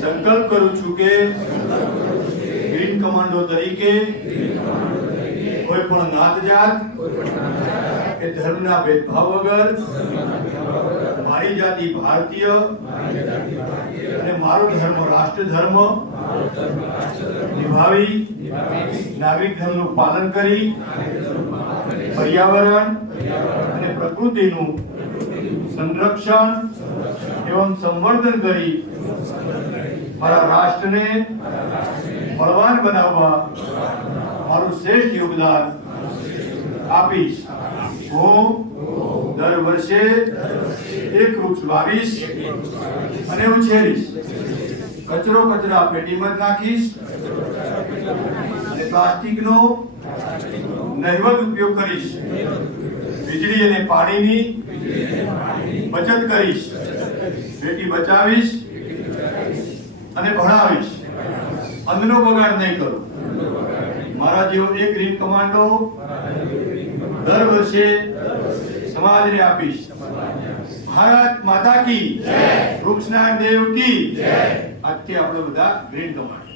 સંકલ્પ કરું છું કે ગ્રીન કમાન્ડો તરીકે કોઈ પણ નાત જાત કે ધર્મના ભેદભાવ વગર મારી જાતિ ભારતીય અને મારો ધર્મ રાષ્ટ્ર ધર્મ નિભાવી નાગરિક ધર્મનું પાલન કરી પર્યાવરણ અને પ્રકૃતિનું સંરક્ષણ एवं संवर्धन करी मारा राष्ट्र ने बलवान बनावा मारू श्रेष्ठ योगदान आपीश हूँ दर वर्षे एक वृक्ष वावीश अने उछेरीश कचरो कचरा पेटी में नाखीश अने प्लास्टिक नो नहीवत उपयोग करीश वीजળી અને પાણીની બચત કરીશ બેટી બચાવીશ અને ભણાવીશ અન્નનો બગાડ નહીં કરું મારા જેવો એક ગ્રીન કમાન્ડો દર વર્ષે સમાજને આપીશ ભારત માતા કી જય વૃક્ષના દેવ કી જય આજથી આપણે બધા ગ્રીન કમાન્ડો